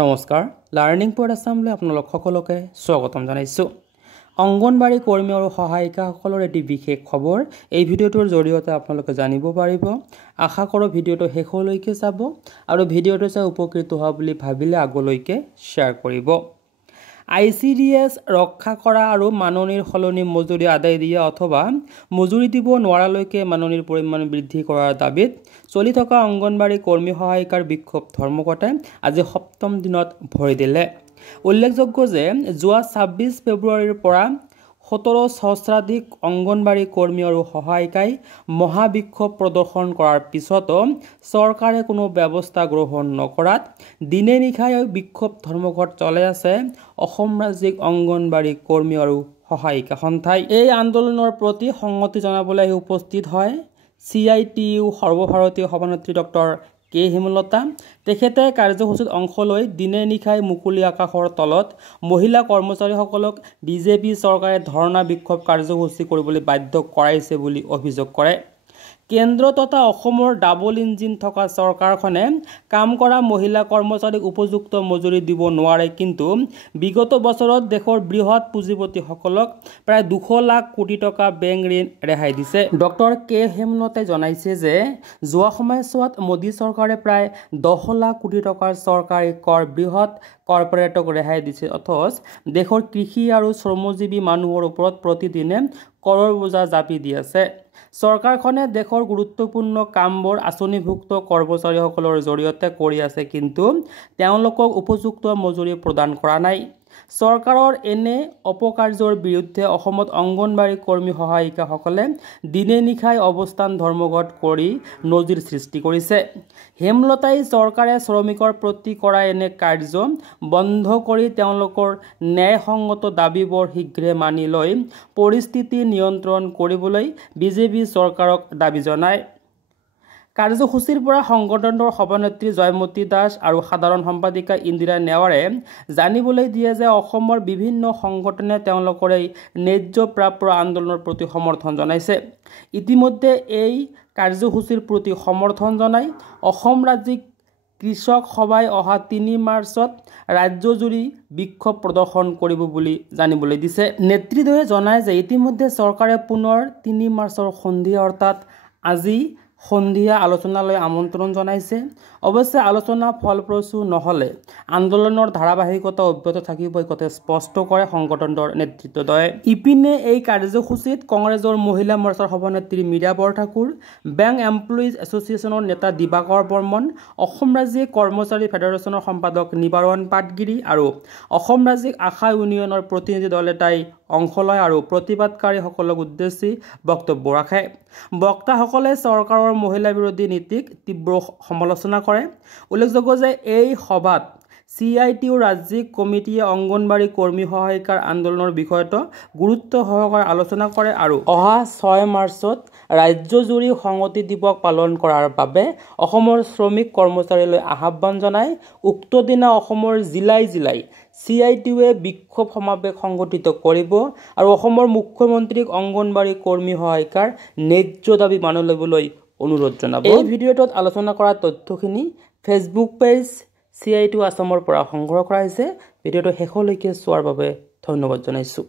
নমস্কাৰ learning point আছামলৈ আপোনালোক সকলোকে স্বাগতম জনাইছোঁ। অংগনবাড়ী কৰ্মী আৰু সহায়িকাসকলৰ এটি বিশেষ খবৰ এই ভিডিঅ'টোৰ জৰিয়তে আপোনালোকে জানিব পাৰিব। আশা কৰোঁ ভিডিঅ'টো শেষলৈকে চাব আৰু ভিডিঅ'টো চাই উপকৃত হোৱা বুলি ভাবিলে আগলৈকে শ্বেয়াৰ কৰিব। ICDS ৰক্ষা কৰা আৰু মাননিৰ সলনি মজুৰি আদায় দিয়া অথবা মজুৰি দিব নোৱাৰালৈকে মাননিৰ পৰিমাণ বৃদ্ধি কৰাৰ দাবীত চলি থকা অংগনবাড়ী কৰ্মী সহায়িকাৰ বিক্ষোভ ধৰ্মঘটে আজি 7ম দিনত ভৰি দিলে। উল্লেখযোগ্য যে যোৱা 26 ফেব্ৰুৱাৰীৰ পৰা 17 সহস্ৰাধিক অংগনবাড়ী কৰ্মী আৰু সহায়িকাই মহাবিক্ষোভ প্ৰদৰ্শন কৰাৰ পিছতো চৰকাৰে কোনো ব্যৱস্থা গ্ৰহণ নকৰাত দিনে নিশাই বিক্ষোভ ধৰ্মঘট চলাই আছে অসম ৰাজ্যিক অংগনবাড়ী কৰ্মী আৰু সহায়িকা সন্থাই। এই আন্দোলনৰ প্ৰতি সংহতি জনাবলৈ উপস্থিত হয় CITU সৰ্বভাৰতীয় সভানেত্ৰী ডক্টৰ কে হেমলতা। তেখেতে কাৰ্যসূচীত অংশ লৈ দিনে নিশাই মুকলি আকাশৰ তলত মহিলা কৰ্মচাৰীসকলক বিজেপি চৰকাৰে ধৰ্ণা বিক্ষোভ কাৰ্যসূচী কৰিবলৈ বাধ্য কৰাইছে বুলি অভিযোগ কৰে। কেন্দ্ৰ তথা অসমৰ ডাবল ইঞ্জিন থকা চৰকাৰখনে কাম কৰা মহিলা কৰ্মচাৰীক উপযুক্ত মজুৰি দিব নোৱাৰে, কিন্তু বিগত বছৰত দেশৰ বৃহৎ পুঁজিপতিসকলক প্ৰায় 200 লাখ কোটি টকা বেংক ঋণ ৰেহাই দিছে। ডক্টৰ কে হেমলতাই জনাইছে যে যোৱা সময়ছোৱাত মোদী চৰকাৰে প্ৰায় 10 লাখ কোটি টকাৰ চৰকাৰী কৰ বৃহৎ কৰ্পৰেটক ৰেহাই দিছে, অথচ দেশৰ কৃষি আৰু শ্ৰমজীৱী মানুহৰ ওপৰত প্ৰতিদিনে কৰৰ বোজা জাপি দি আছে। চৰকাৰখনে দেশৰ গুৰুত্বপূৰ্ণ কামবোৰ আঁচনিভুক্ত কৰ্মচাৰীসকলৰ জৰিয়তে কৰি আছে, কিন্তু তেওঁলোকক উপযুক্ত মজুৰি প্ৰদান কৰা নাই। চৰকাৰৰ এনে অপকাৰ্যৰ বিৰুদ্ধে অসমত অংগনবাড়ী কৰ্মী সহায়িকাসকলে দিনে নিশাই অৱস্থান ধৰ্মঘট কৰি নজিৰ সৃষ্টি কৰিছে। হেমলতাই চৰকাৰে শ্ৰমিকৰ প্ৰতি কৰা এনে কাৰ্য বন্ধ কৰি তেওঁলোকৰ ন্যায়সংগত দাবীবোৰ শীঘ্ৰে মানি লৈ পৰিস্থিতি নিয়ন্ত্ৰণ কৰিবলৈ বিজেপি চৰকাৰক দাবী জনায়। কাৰ্যসূচীৰ পৰা সংগঠনটোৰ সভানেত্ৰী জয়মতী দাস আৰু সাধাৰণ সম্পাদিকা ইন্দিৰা নেৱাৰে জানিবলৈ দিয়ে যে অসমৰ বিভিন্ন সংগঠনে তেওঁলোকৰ এই ন্যায্য প্ৰাপ্য আন্দোলনৰ প্ৰতি সমৰ্থন জনাইছে। ইতিমধ্যে এই কাৰ্যসূচীৰ প্ৰতি সমৰ্থন জনাই অসম ৰাজ্যিক কৃষক সভাই অহা 3 মাৰ্চত ৰাজ্যজুৰি বিক্ষোভ প্ৰদৰ্শন কৰিব বুলি জানিবলৈ দিছে। নেতৃত্বই জনায় যে ইতিমধ্যে চৰকাৰে পুনৰ 3 মাৰ্চৰ সন্ধিয়া অৰ্থাৎ আজি সন্ধিয়া আলোচনালৈ আমন্ত্ৰণ জনাইছে। অৱশ্যে আলোচনা ফলপ্ৰসূ নহ'লে আন্দোলনৰ ধাৰাবাহিকতা অব্যাহত থাকিব, এই কথা স্পষ্ট কৰে সংগঠনটোৰ নেতৃত্বদ্বয়ে। ইপিনে এই কাৰ্যসূচীত কংগ্ৰেছৰ মহিলা মৰ্চাৰ সভানেত্ৰী মীৰা বৰঠাকুৰ, বেংক এমপ্লয়িজ এছ'চিয়েশ্যনৰ নেতা দিবাকৰ বৰ্মন, অসম ৰাজ্যিক কৰ্মচাৰী ফেডাৰেশ্যনৰ সম্পাদক নিবাৰণ পাটগিৰি আৰু অসম ৰাজ্যিক আশা ইউনিয়নৰ প্ৰতিনিধি দল এটাই অংশ লয় আৰু প্ৰতিবাদকাৰীসকলক উদ্দেশ্যি বক্তব্য ৰাখে। বক্তাসকলে চৰকাৰৰ মহিলা বিৰোধী নীতিক তীব্ৰ সমালোচনা কৰে। উল্লেখযোগ্য যে এই সভাত CITU ৰাজ্যিক কমিটিয়ে অংগনবাড়ী কৰ্মী সহায়িকাৰ আন্দোলনৰ বিষয়টো গুৰুত্ব সহকাৰে আলোচনা কৰে আৰু অহা 6 মাৰ্চত ৰাজ্যজুৰি সংহতি দিৱস পালন কৰাৰ বাবে অসমৰ শ্ৰমিক কৰ্মচাৰীলৈ আহ্বান জনায়। উক্ত দিনা অসমৰ জিলাই CITUৱে বিক্ষোভ সমাৱেশ সংগঠিত কৰিব আৰু অসমৰ মুখ্যমন্ত্ৰীক অংগনবাড়ী কৰ্মী সহায়িকাৰ ন্যায্য দাবী মানি ল'বলৈ অনুৰোধ জনাব। এই ভিডিঅ'টোত আলোচনা কৰা তথ্যখিনি ফেচবুক পেজ CITU আছামৰ পৰা সংগ্ৰহ কৰা হৈছে। ভিডিঅ'টো শেষলৈকে চোৱাৰ বাবে ধন্যবাদ জনাইছোঁ।